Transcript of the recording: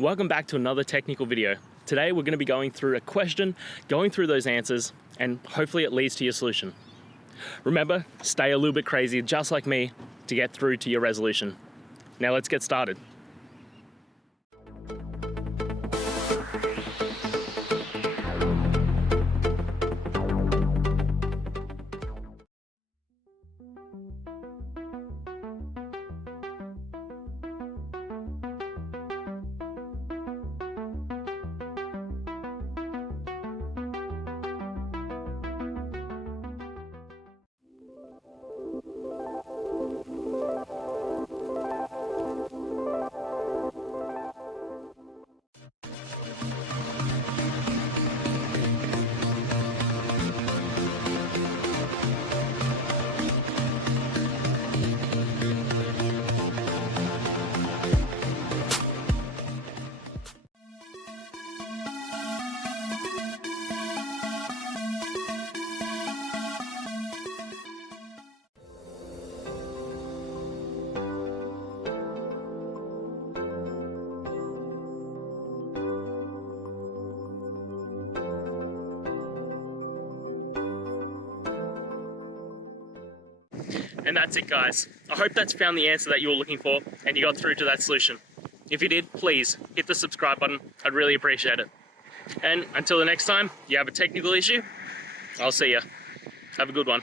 Welcome back to another technical video. Today we're going to be going through a question, going through those answers, and hopefully it leads to your solution. Remember, stay a little bit crazy, just like me, to get through to your resolution. Now let's get started. And that's it, guys. I hope that's found the answer that you were looking for and you got through to that solution. If you did, please hit the subscribe button. I'd really appreciate it. And until the next time you have a technical issue, I'll see ya. Have a good one.